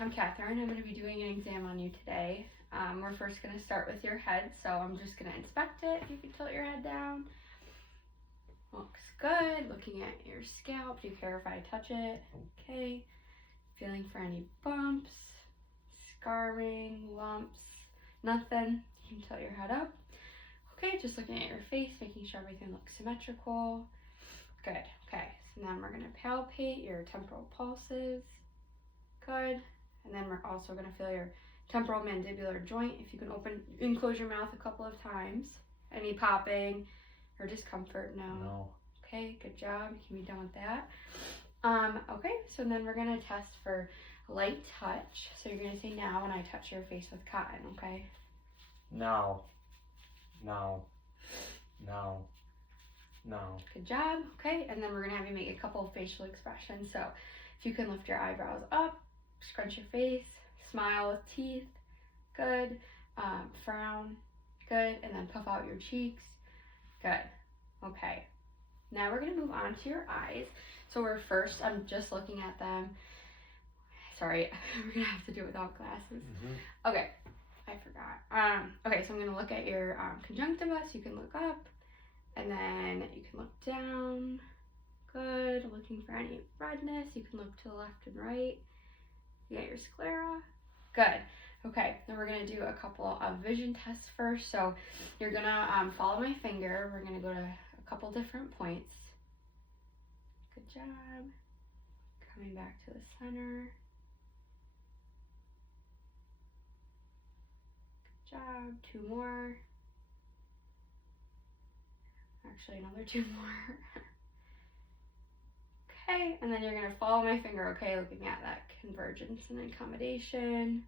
I'm Catherine. I'm going to be doing an exam on you today. We're first going to start with your head, so I'm just going to inspect it. If you can tilt your head down. Looks good. Looking at your scalp. Do you care if I touch it? Okay. Feeling for any bumps, scarring, lumps? Nothing. You can tilt your head up. Okay, just looking at your face, making sure everything looks symmetrical. Good. Okay, so then we're going to palpate your temporal pulses. Good. And then we're also going to feel your temporal mandibular joint. If you can close your mouth a couple of times. Any popping or discomfort? No. No. Okay, good job. You can be done with that. Okay, so then we're going to test for light touch. So you're going to say now when I touch your face with cotton, okay? Now. Now. Now. Now. Good job. Okay, and then we're going to have you make a couple of facial expressions. So if you can lift your eyebrows up, scrunch your face, smile with teeth, good, frown, good, and then puff out your cheeks, good. Okay, now we're going to move on to your eyes. So I'm just looking at them. Sorry, we're going to have to do it without glasses. Okay, I forgot. Okay, so I'm going to look at your conjunctiva, so you can look up, and then you can look down, good, looking for any redness, you can look to the left and right. You got your sclera, good. Okay, then we're going to do a couple of vision tests first. So you're going to follow my finger. We're going to go to a couple different points. Good job. Coming back to the center. Good job. 2 more. Actually, another 2 more. Okay, and then you're going to follow my finger, okay, looking at that convergence and accommodation.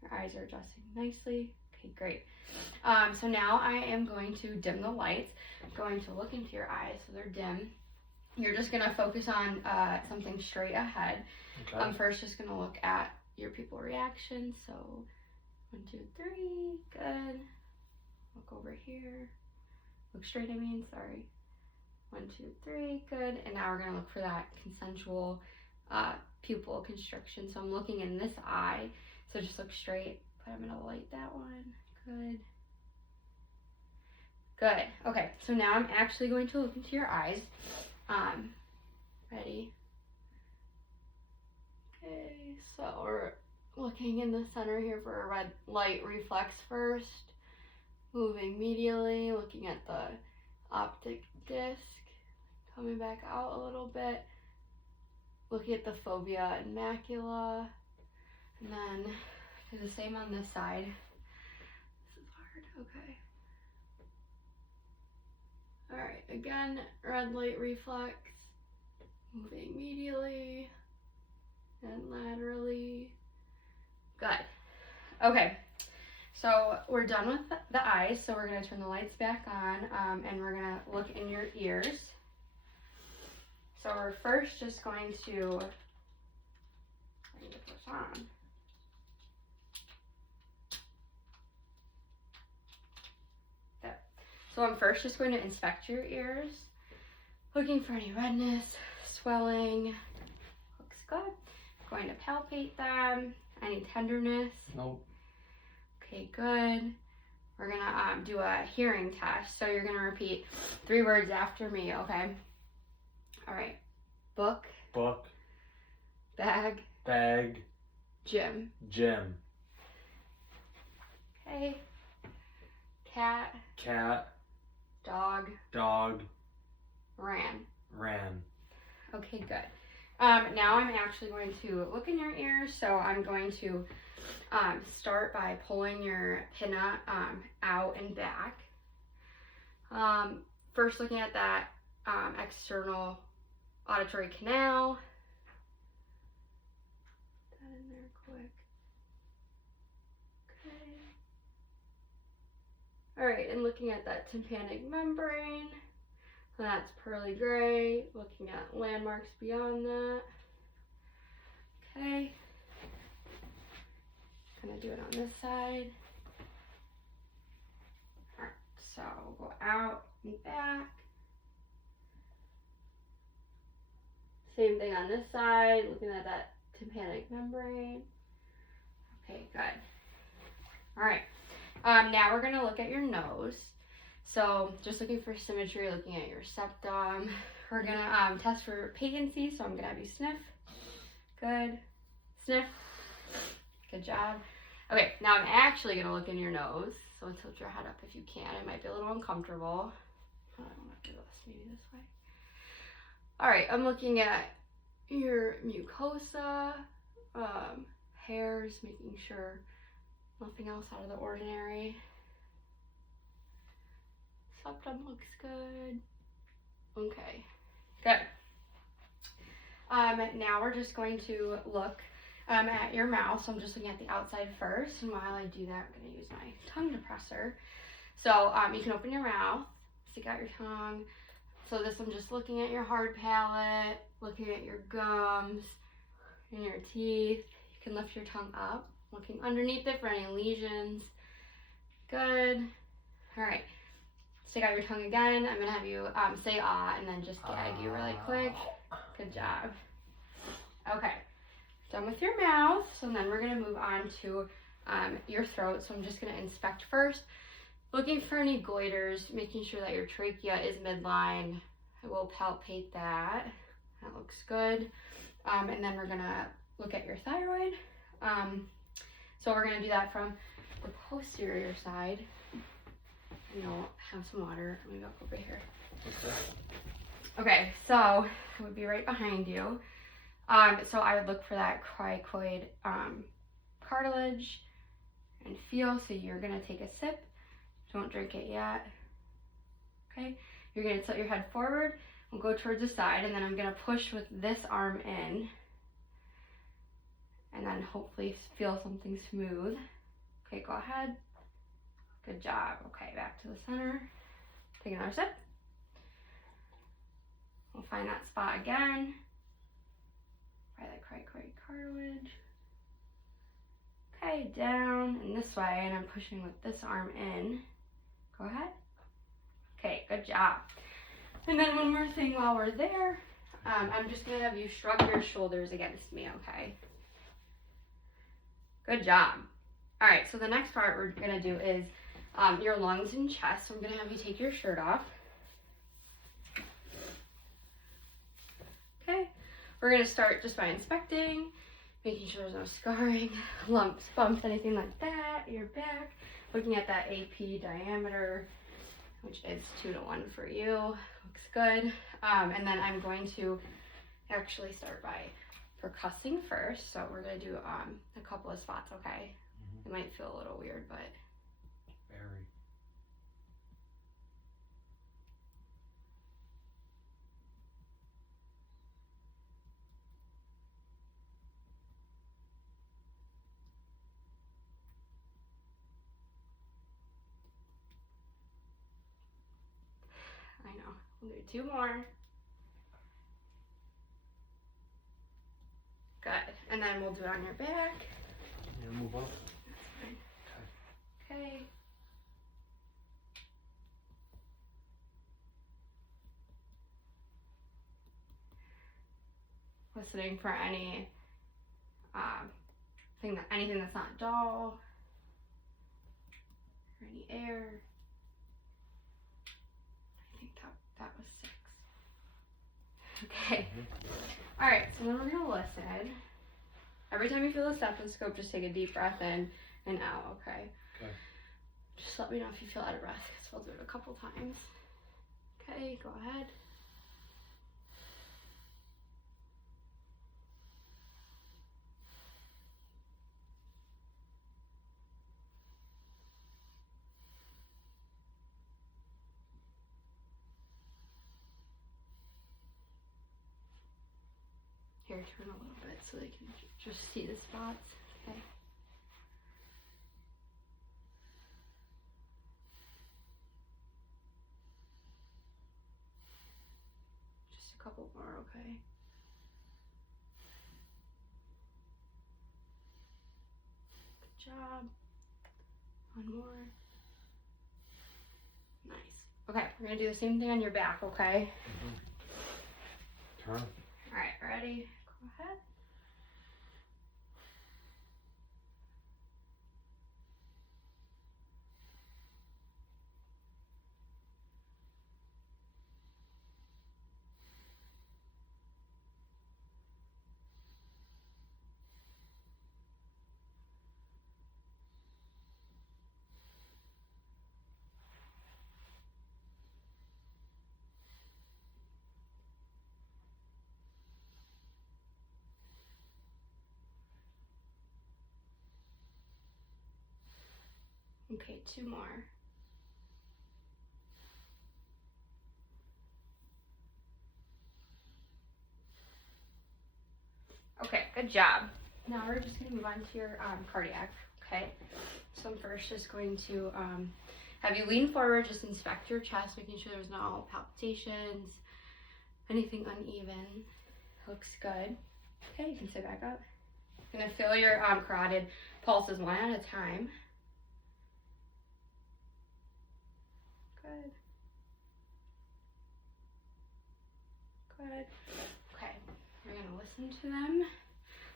Your eyes are adjusting nicely. Okay, great. So now I am going to dim the lights. I'm going to look into your eyes so they're dim. You're just going to focus on something straight ahead. Okay. I'm first just going to look at your pupil reaction. So 1, 2, 3, good. Look over here. Look straight, sorry. 1, 2, 3, good. And now we're going to look for that consensual pupil constriction. So I'm looking in this eye. So just look straight, but I'm going to light that one. Good. Good. Okay, so now I'm actually going to look into your eyes. Ready? Okay, so we're looking in the center here for a red light reflex first. Moving medially, looking at the optic disc. Coming back out a little bit. Looking at the fovea and macula. And then do the same on this side. This is hard, okay. Alright, again, red light reflex. Moving medially and laterally. Good. Okay, so we're done with the eyes, so we're going to turn the lights back on, and we're going to look in your ears. So we're first just going to, I need to push on. There. So I'm first just going to inspect your ears, looking for any redness, swelling. Looks good. Going to palpate them. Any tenderness? Nope. Okay, good. We're gonna do a hearing test. So you're gonna repeat 3 words after me, okay? All right. Book. Book. Bag. Bag. Gym. Gym. Okay. Cat. Cat. Dog. Dog. Ran. Ran. Okay, good. Now I'm actually going to look in your ears. So I'm going to start by pulling your pinna out and back. First looking at that external auditory canal. Put that in there quick. Okay. All right, and looking at that tympanic membrane. That's pearly gray. Looking at landmarks beyond that. Okay. Gonna do it on this side. All right, so we'll go out and back. Same thing on this side, looking at that tympanic membrane. Okay, good. All right. Now we're gonna look at your nose. So just looking for symmetry, looking at your septum. We're gonna test for patency. So I'm gonna have you sniff. Good. Sniff. Good job. Okay, now I'm actually gonna look in your nose. So tilt your head up if you can. It might be a little uncomfortable. I don't want to do this. Maybe this way. All right, I'm looking at your mucosa, hairs, making sure nothing else out of the ordinary. Septum looks good. Okay, good. Now we're just going to look at your mouth. So I'm just looking at the outside first. And while I do that, I'm going to use my tongue depressor. So you can open your mouth, stick out your tongue. So this, I'm just looking at your hard palate, looking at your gums and your teeth. You can lift your tongue up, looking underneath it for any lesions. Good. All right. Stick out your tongue again. I'm going to have you say ah and then just gag you really quick. Good job. Okay. Done with your mouth. So then we're going to move on to your throat. So I'm just going to inspect first. Looking for any goiters, making sure that your trachea is midline. I will palpate that. That looks good. And then we're gonna look at your thyroid. So we're gonna do that from the posterior side. And you'll have some water. I'm gonna go over here. Okay, so I would be right behind you. So I would look for that cricoid cartilage and feel. So you're gonna take a sip. Don't drink it yet. Okay, you're gonna tilt your head forward and go towards the side, and then I'm gonna push with this arm in, and then hopefully feel something smooth. Okay, go ahead. Good job. Okay, back to the center. Take another sip. We'll find that spot again by the cricoid cartilage. Okay, down and this way, and I'm pushing with this arm in. Go ahead. Okay, good job. And then one more thing while we're there, I'm just gonna have you shrug your shoulders against me, okay? Good job. All right, so the next part we're gonna do is your lungs and chest. So I'm gonna have you take your shirt off. Okay, we're gonna start just by inspecting, making sure there's no scarring, lumps, bumps, anything like that. Your back. Looking at that AP diameter, which is 2 to 1 for you, looks good. And then I'm going to actually start by percussing first. So we're gonna do a couple of spots, okay? It might feel a little weird, but. Very. I know. We'll do 2 more. Good. And then we'll do it on your back. You gonna move up? Okay. Listening for any anything that's not dull or any air. I think that was 6. Okay. All right, so then we're gonna listen. Every time you feel the stethoscope, just take a deep breath in and out, okay? Okay. Just let me know if you feel out of breath, because we'll do it a couple times. Okay, go ahead. Here, turn a little bit so they can just see the spots. Okay. Just a couple more, okay? Good job. One more. Nice. Okay, we're gonna do the same thing on your back, okay? Turn. All right, ready? Go ahead. Okay, 2 more. Okay, good job. Now we're just going to move on to your cardiac, okay? So I'm first just going to have you lean forward, just inspect your chest, making sure there's no palpitations, anything uneven. Looks good. Okay, you can sit back up. I'm going to feel your carotid pulses one at a time. Good. Good. Okay, we're going to listen to them.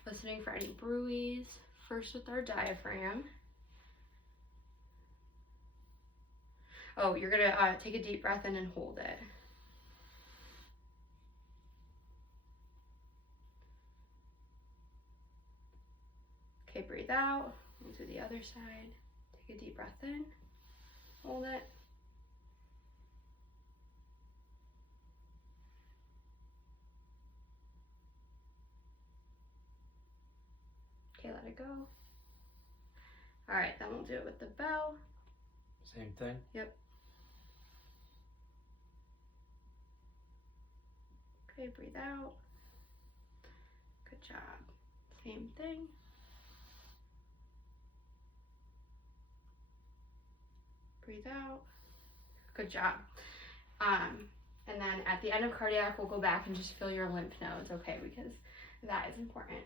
Listening for any bruits. First with our diaphragm. Oh, you're going to take a deep breath in and hold it. Okay, breathe out. Move to the other side. Take a deep breath in. Hold it. Okay, let it go. All right, then we'll do it with the bell. Same thing? Yep. Okay, breathe out. Good job. Same thing. Breathe out. Good job. And then at the end of cardiac, we'll go back and just feel your lymph nodes, okay, because that is important.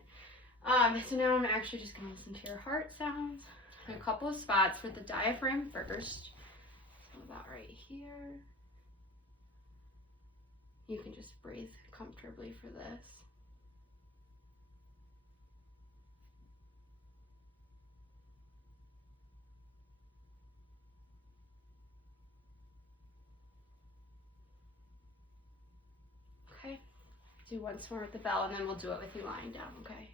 So now I'm actually just going to listen to your heart sounds. A couple of spots for the diaphragm first. So about right here. You can just breathe comfortably for this. Okay. Do once more with the bell, and then we'll do it with you lying down, okay?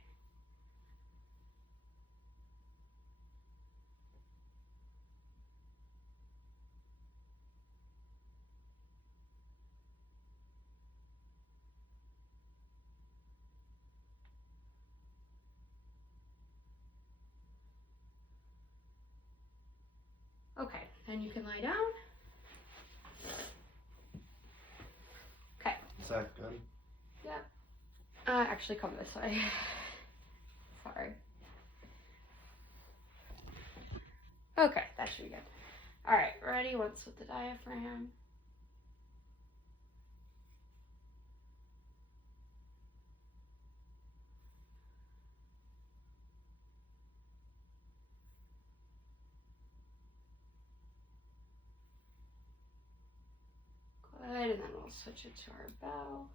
Okay, then you can lie down. Okay. Is that good? Yep. Actually, come this way. Sorry. Okay, that should be good. All right, ready? Once with the diaphragm. Good, and then we'll switch it to our bell.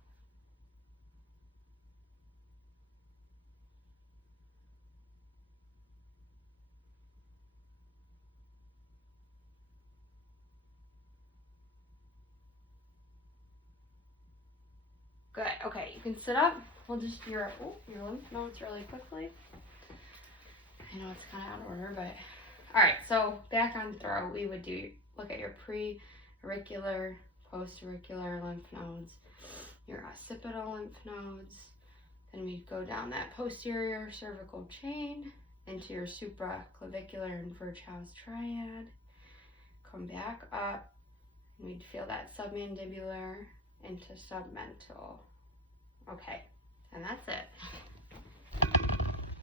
Good. Okay, you can sit up. We'll just do your lymph nodes really quickly. I know it's kind of out of order, but all right. So back on throat, we would look at your pre-auricular, post-auricular lymph nodes, your occipital lymph nodes. Then we go down that posterior cervical chain into your supraclavicular and Virchow's triad. Come back up, and we'd feel that submandibular into submental. Okay, and that's it.